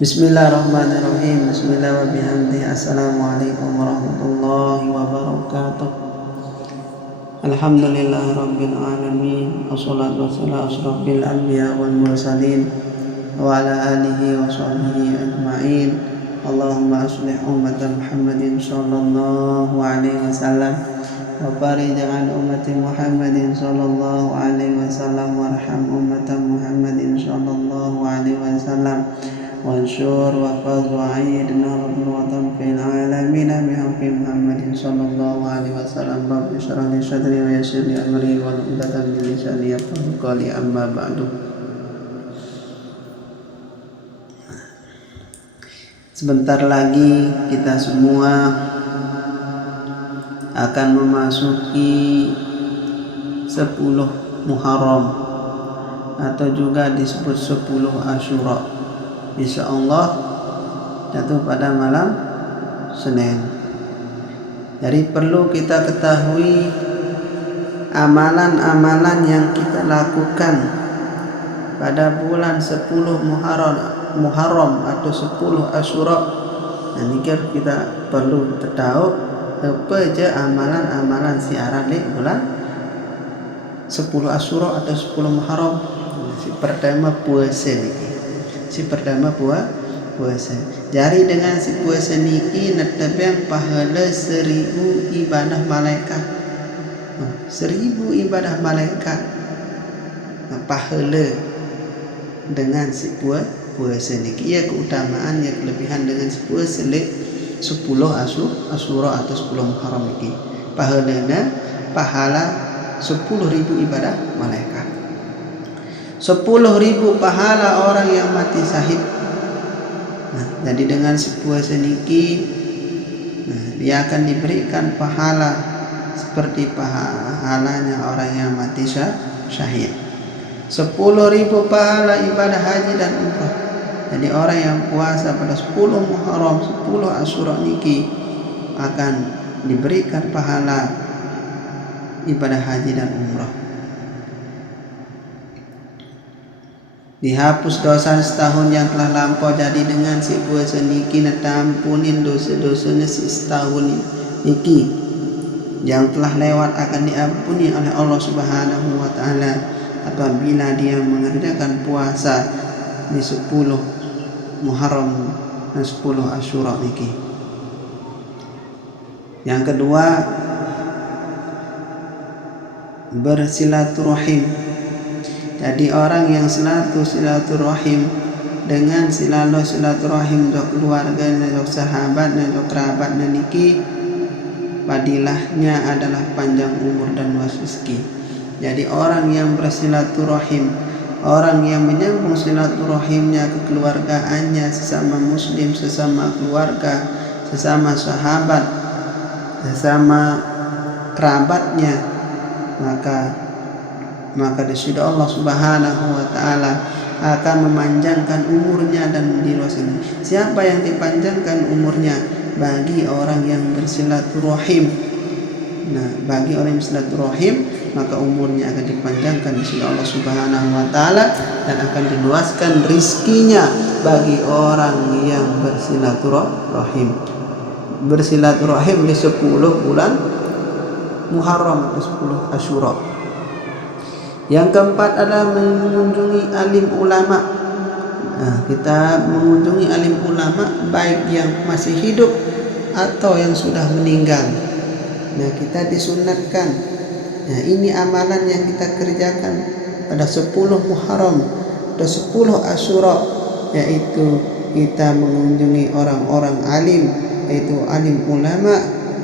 Bismillahirrahmanirrahim. Bismillah wa bihamdihi. Assalamualaikum warahmatullahi wabarakatuh. Alhamdulillahi rabbil alamin. Wassalatu wassalamu asyrafil anbiya wal mursalin wa ala alihi wa sahbihi ajma'in. Allahumma aslih ummata Muhammadin sallallahu alaihi wasallam wa farij an ummati Muhammadin sallallahu alaihi wasallam warham ummata Muhammadin sallallahu alaihi wasallam وانشر واحفظ وعيد نار الوطن في العالمين بحق محمد صلى الله عليه وسلم. رب اشرح لي صدري ويسر لي امري واحلل عقدة من لساني يفقهوا قولي. اما بعد. Sebentar lagi kita semua akan memasuki 10 Muharram atau juga disebut 10 Asyura. Insya Allah jatuh pada malam Senin. Jadi perlu kita ketahui amalan-amalan yang kita lakukan pada bulan 10 Muharram atau 10 Asyura. Nanti kita perlu tahu apa aja amalan-amalan siaran di bulan 10 Asyura atau 10 Muharram. Si pertama puasa niki. Si pertama puasa. Jadi dengan si puasa niki netebang pahala 1000 ibadah malaikat. 1000 ibadah malaikat. Pahala dengan si puasa niki. Ia keutamaan, ia kelebihan dengan si puasa 10 Asyura atau 10 Muharram niki. Pahala 10.000 ibadah malaikat. 10.000 pahala orang yang mati syahid. Jadi dengan si puasa niki, dia akan diberikan pahala seperti pahalanya orang yang mati syahid. 10.000 pahala ibadah haji dan umrah. Jadi orang yang puasa pada 10 Muharram, 10 Asyura niki akan diberikan pahala ibadah haji dan umrah. Dihapus dosa setahun yang telah lampau. Jadi dengan si puasa niki natampunin dosa-dosanya si setahun niki yang telah lewat akan diampuni oleh Allah Subhanahu wa taala apabila dia mengerjakan puasa di 10 Muharram dan 10 Asyura niki. Yang kedua, bersilaturahim. Jadi orang yang silaturahim dengan silaturahim untuk keluarga, untuk sahabat, untuk kerabat niki, padilahnya adalah panjang umur dan luas rezeki. Jadi orang yang bersilaturahim, orang yang menyambung silaturahimnya kekeluargaannya sesama muslim, sesama keluarga, sesama sahabat, sesama kerabatnya, maka di sisi Allah Subhanahu wa taala akan memanjangkan umurnya dan diluaskan. Siapa yang dipanjangkan umurnya? Bagi orang yang bersilaturahim. Bagi orang yang bersilaturahim, maka umurnya akan dipanjangkan di sisi Allah Subhanahu wa taala dan akan diluaskan rizkinya bagi orang yang bersilaturahim. Bersilaturahim di 10 bulan Muharram atau 10 Asyura. Yang keempat adalah mengunjungi alim ulama. Kita mengunjungi alim ulama baik yang masih hidup atau yang sudah meninggal. Kita disunatkan. Ini amalan yang kita kerjakan pada 10 Muharram atau 10 Asyura, yaitu kita mengunjungi orang-orang alim, yaitu alim ulama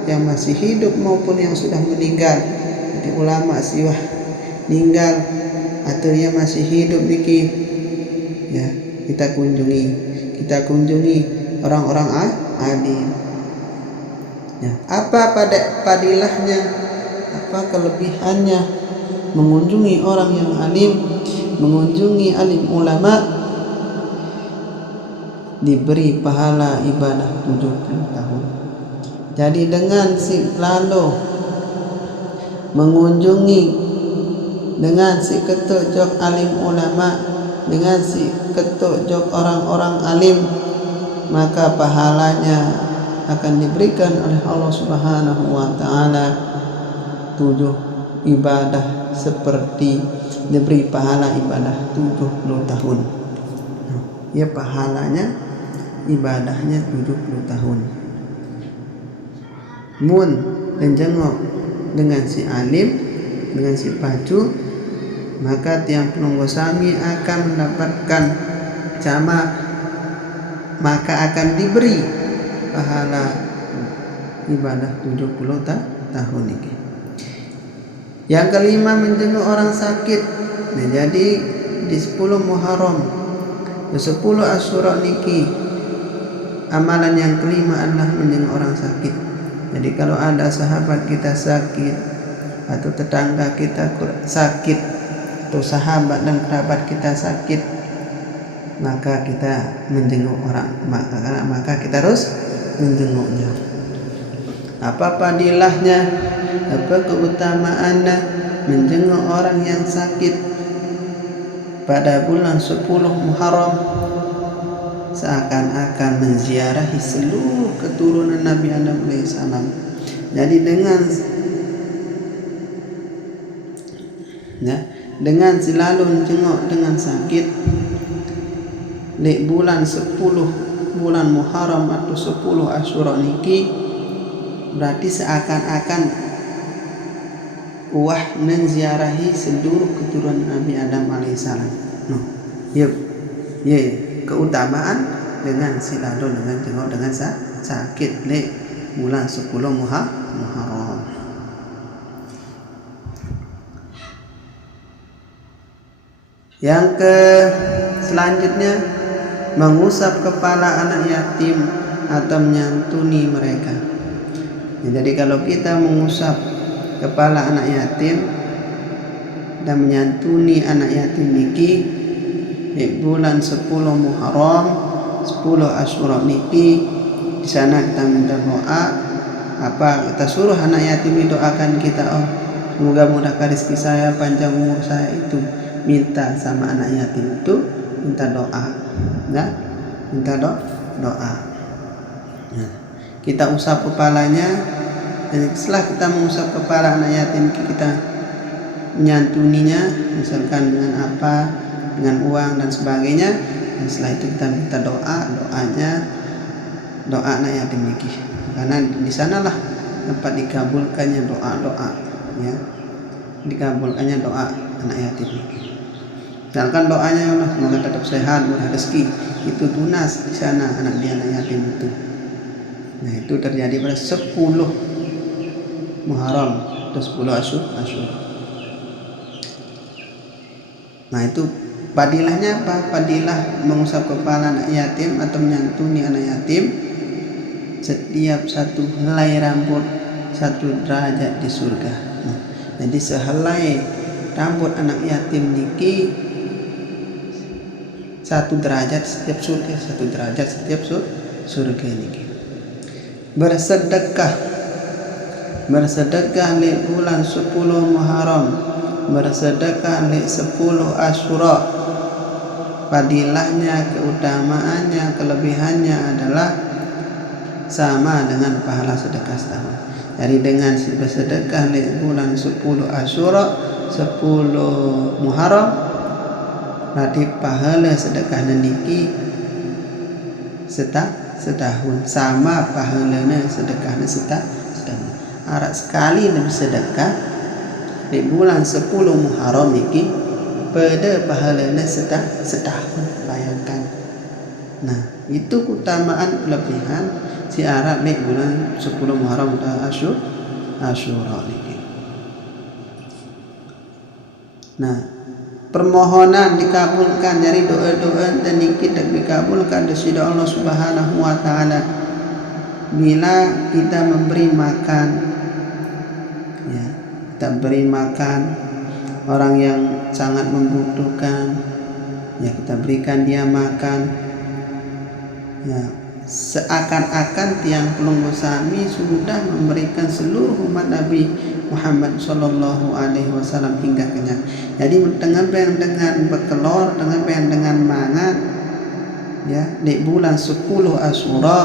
yang masih hidup maupun yang sudah meninggal. Jadi ulama siwah meninggal atau dia masih hidup niki, kita kunjungi orang-orang alim. Apa padilahnya, apa kelebihannya mengunjungi orang yang alim, mengunjungi alim ulama? Diberi pahala ibadah 70 tahun. Jadi dengan si lalu mengunjungi dengan si ketujuh alim ulama, dengan si ketuk jok orang-orang alim, maka pahalanya akan diberikan oleh Allah Subhanahu wa taala 7 ibadah seperti diberi pahala ibadah 70 tahun. Ya, pahalanya ibadahnya 70 tahun. Mun menjengok dengan si alim, dengan si pacu, maka tiang penunggu sami akan mendapatkan maka akan diberi pahala ibadah 70 tahun ini. Yang kelima, menjenguk orang sakit. Nah, jadi di 10 Muharram, di 10 Asyura niki, amalan yang kelima adalah menjenguk orang sakit. Jadi kalau ada sahabat kita sakit, atau tetangga kita sakit, atau sahabat dan kerabat kita sakit, maka kita menjenguk orang, maka kita harus menjenguknya. Apa fadilahnya, apa keutamaannya menjenguk orang yang sakit pada bulan 10 Muharram? Seakan-akan menziarahi seluruh keturunan Nabi Adam alaihissalam. Jadi dengan selalu menjenguk dengan sakit di bulan 10 bulan Muharram atau 10 Asyura niki, berarti seakan-akan menziarahi seluruh keturunan Nabi Adam alaihissalam. Keutamaan dengan selalu dengan jenguk dengan sakit di bulan 10 Muharram. Yang selanjutnya, mengusap kepala anak yatim atau menyantuni mereka. Jadi kalau kita mengusap kepala anak yatim dan menyantuni anak yatim niki di bulan 10 Muharram, 10 Asyura niki, di sana kita minta doa. Kita suruh anak yatim doakan kita, semoga mudahkan rezeki saya, panjang umur saya, itu minta sama anak yatim itu, minta doa, minta doa. Kita usap kepalanya, dan setelah kita mengusap kepala anak yatim, kita menyantuninya, misalkan dengan apa, dengan uang dan sebagainya. Dan setelah itu kita minta doanya anak yatim niki, karena di sanalah tempat dikabulkannya doa, ya, dikabulkannya doa anak yatim niki. Misalkan doanya, ya Allah, semoga tetap sehat, murah rezeki, itu tunas di sana anak yatim itu. Nah, itu terjadi pada 10 Muharram atau 10 Asyura. Nah, itu fadilahnya apa? Fadilah mengusap kepala anak yatim atau menyantuni anak yatim, setiap satu helai rambut 1 derajat di surga. Jadi sehelai rambut anak yatim niki 1 derajat setiap surga, 1 derajat setiap surga niki. Bersedekah di bulan 10 Muharram, bersedekah di 10 Asyura, fadilahnya, keutamaannya, kelebihannya adalah sama dengan pahala sedekah setahun. Jadi dengan bersedekah di bulan 10 Asyura, 10 Muharram, berarti pahala sedekah niki setahun, sama pahalanya sedekahnya setahun. Arak sekali bersedekah di bulan 10 Muharram niki, pada pahalanya setahun. Bayangkan. Nah, itu keutamaan kelebihan si Arab di bulan 10 Muharram atau Asyura niki. Nah, permohonan dikabulkan, dari doa-doa dan niki dikabulkan dari Allah Subhanahu wa taala bila kita memberi makan, ya, kita beri makan orang yang sangat membutuhkan, ya, kita berikan dia makan, ya, seakan-akan tiang pelunggu sami sudah memberikan seluruh umat Nabi Muhammad Sallallahu Alaihi Wasallam hingga kenyang. Jadi dengan berkelor, dengan mangan, ya, di bulan 10 Asyura,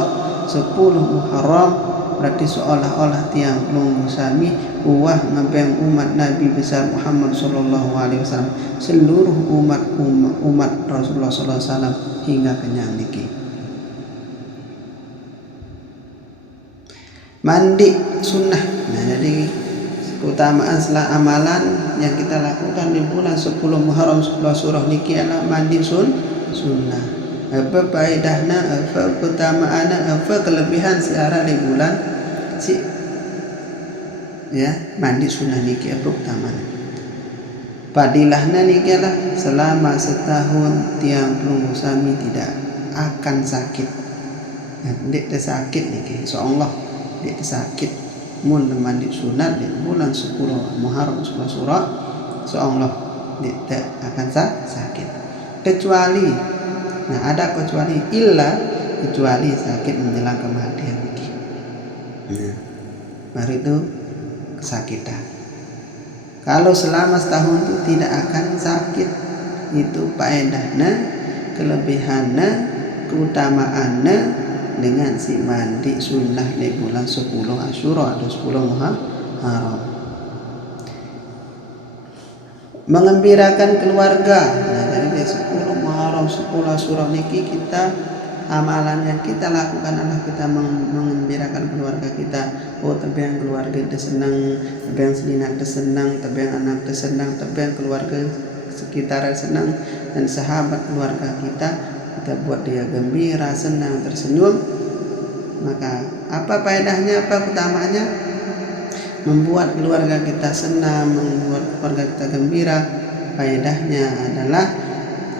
10 Muharram, berarti seolah-olah tiang pelunggu sami uah ngabeng umat Nabi besar Muhammad Sallallahu Alaihi Wasallam, seluruh umat Rasulullah Sallallahu Alaihi Wasallam hingga kenyang niki. Mandi sunnah. Nah, jadi keutamaan setelah amalan yang kita lakukan di bulan 10 Muharram 10 surah niki adalah mandi sunnah. Apa faedahna, apa keutamaanna, apa kelebihan siara di bulan ya mandi sunnah niki apa utamanya. Padilahna niki adalah selama setahun tiang pelunggu sami tidak akan sakit. Dek sakit niki insyaallah dek sakit mun mandi sunat di bulan 10 Muharram 10 surah insyaallah dek akan sakit, kecuali ada kecuali kecuali sakit menjelang kematian niki. Baru itu kesakitan. Kalau selama setahun itu tidak akan sakit, itu faedahnya, kelebihannya, keutamaannya dengan si mandi sunnah di bulan 10 Asyura atau 10 Muharram. Mengembirakan keluarga. Nah, jadi di 10 Muharram 10 Asyura niki kita amalan yang kita lakukan adalah kita mengembirakan keluarga kita. Oh, tebiang keluarga itu senang, tebiang selinat itu senang, tebiang anak itu senang, tebiang keluarga sekitar senang, dan sahabat keluarga kita buat dia gembira, senang, tersenyum. Maka apa faedahnya, apa utamanya? Membuat keluarga kita senang, membuat keluarga kita gembira. Faedahnya adalah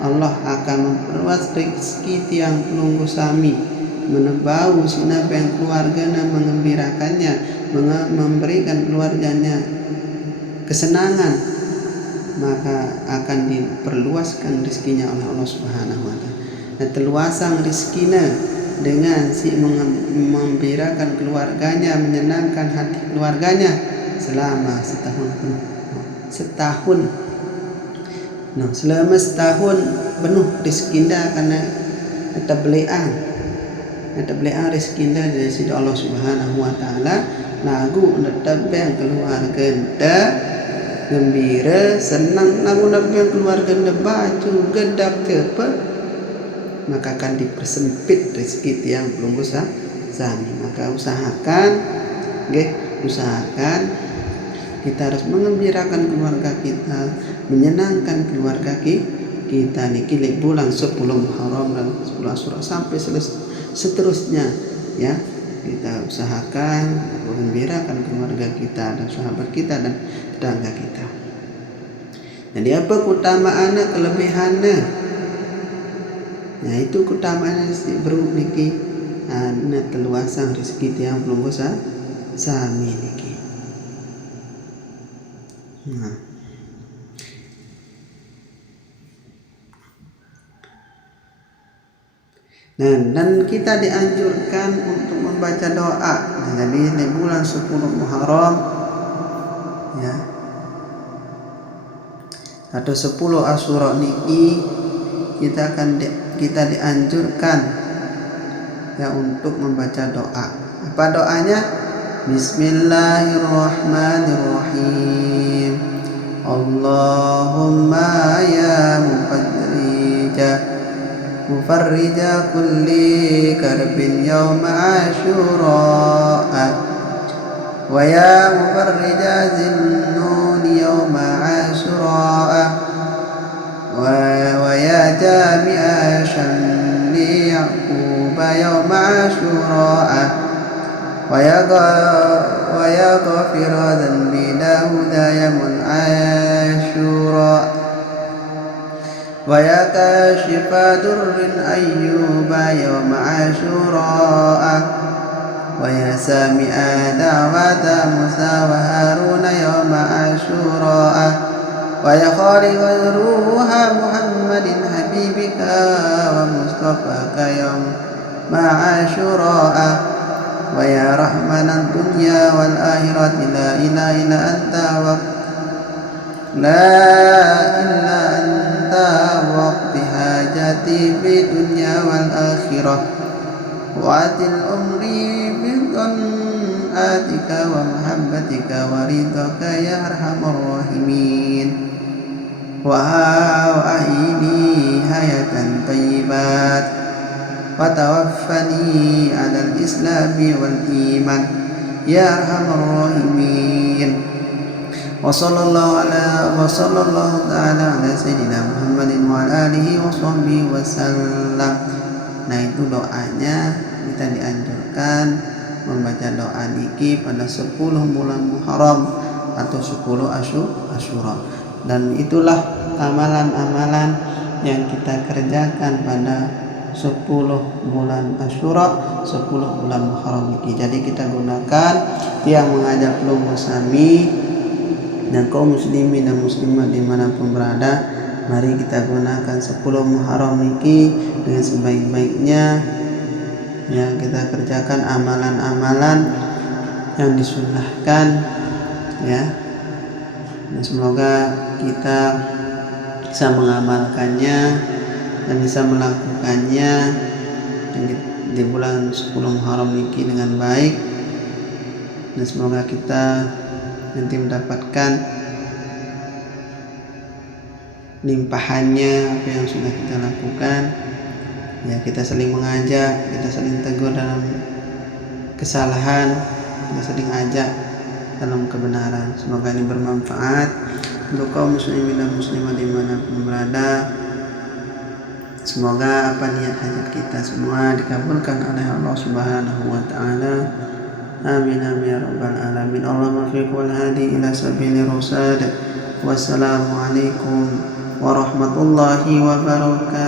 Allah akan memperluas rezeki tiang pelunggu sami, menebau sinapa yang keluarganya mengembirakannya, memberikan keluarganya kesenangan, maka akan diperluaskan rezekinya oleh Allah Subhanahu wa taala. Dan terluasang rezekinya dengan si membirakan keluarganya, menyenangkan hati keluarganya selama setahun penuh. Selama setahun penuh rezekinda karena tablean rezekinda dari sisi Allah Subhanahu wa taala, lagu tabeng keluarga enta gembira, senang, lagu tabeng keluarga enta baju gedap tepa, maka akan dipersempit rezeki tiang pelunggu sami. Maka usahakan kita harus mengembirakan keluarga kita, menyenangkan keluarga kita niki di bulan 10 Muharram dan 10 Asyura sampai seterusnya, ya. Kita usahakan mengembirakan keluarga kita dan sahabat kita dan tetangga kita. Jadi apa keutamaannya, kelebihannya? Nah, itu keutamaannya bro niki terluasang rezeki tiang pelunggu sami niki. Dan kita dianjurkan untuk membaca doa. Jadi di bulan 10 Muharram, ya, atau 10 Asyura niki kita dianjurkan, ya, untuk membaca doa. Apa doanya? Bismillahirrahmanirrahim. Allahumma ya mufarrija kulli karbin yawma Asyura, wa ya mufarrija zinnuni yawma Asyura, wa ya jami'a shamli Yaquba yawma Asyura, wa ya ghafira dhanbi Dawuda yawma Asyura, wa ya kashifa durrin Ayyuba yawma Asyura, wa ya sami'a da'wata Musa wa Haruna yawma Asyura, wa ya khaliqa ruha Muhammadin habibika wa mustafaka yawma Asyura, ويا رحمن الدنيا والآخرة لا إله إلا أنت واقض حاجتي في الدنيا والآخرة وعدل أمري بطاعتك ومحبتك ورضاك يا أرحم الراحمين وأحيني حياة طيبات وتوفني على الإسلام والإيمان يا أرحم الراحمين وصلى الله تعالى على سيدنا Muhammad wa alihi washabbihi wasallam. Nah, itu doanya kita dianjurkan membaca doa niki pada 10 bulan Muharram atau 10 Asyura. Dan itulah amalan-amalan yang kita kerjakan pada 10 bulan Asyura, 10 bulan Muharram niki. Jadi kita gunakan yang mengajak lumba sami dan kaum muslimin dan muslimat dimanapun berada, mari kita gunakan 10 Muharram niki dengan sebaik-baiknya. Ya, kita kerjakan amalan-amalan yang disunnahkan, ya. Dan semoga kita bisa mengamalkannya dan bisa melakukannya di bulan 10 Muharram niki dengan baik. Dan semoga kita nanti mendapatkan limpahannya apa yang sudah kita lakukan. Ya, kita saling mengajak, kita saling tegur dalam kesalahan, kita saling ajak dalam kebenaran. Semoga ini bermanfaat untuk kaum muslimin dan muslimat dimanapun berada. Semoga apa niat hajat kita semua dikabulkan oleh Allah Subhanahu wa Ta'ala. Amin amin ya rabbal alamin. Allahumma fiq wal hadi ila sabili rusad. Wassalamualaikum warahmatullahi wabarakatuh.